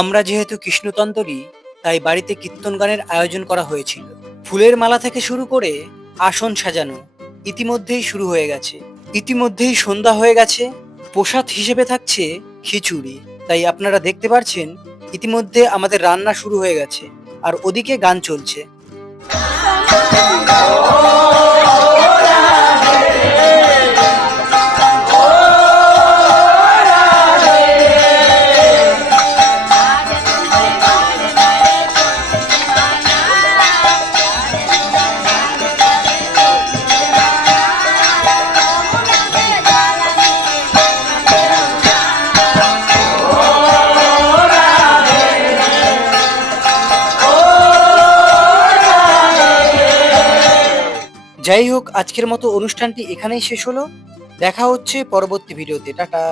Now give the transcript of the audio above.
আমরা যেহেতু কৃষ্ণতন্তরী, তাই বাড়িতে কীর্তন গানের আয়োজন করা হয়েছিল। ফুলের মালা থেকে শুরু করে আসন সাজানো ইতিমধ্যেই শুরু হয়ে গেছে। ইতিমধ্যেই সন্ধ্যা হয়ে গেছে। প্রসাদ হিসেবে থাকছে খিচুড়ি। তাই আপনারা দেখতে পাচ্ছেন ইতিমধ্যে আমাদের রান্না শুরু হয়ে গেছে আর ওদিকে গান চলছে। যাই হোক, আজকের মতো অনুষ্ঠানটি এখানেই শেষ হলো। দেখা হচ্ছে পরবর্তী ভিডিওতে। টাটা।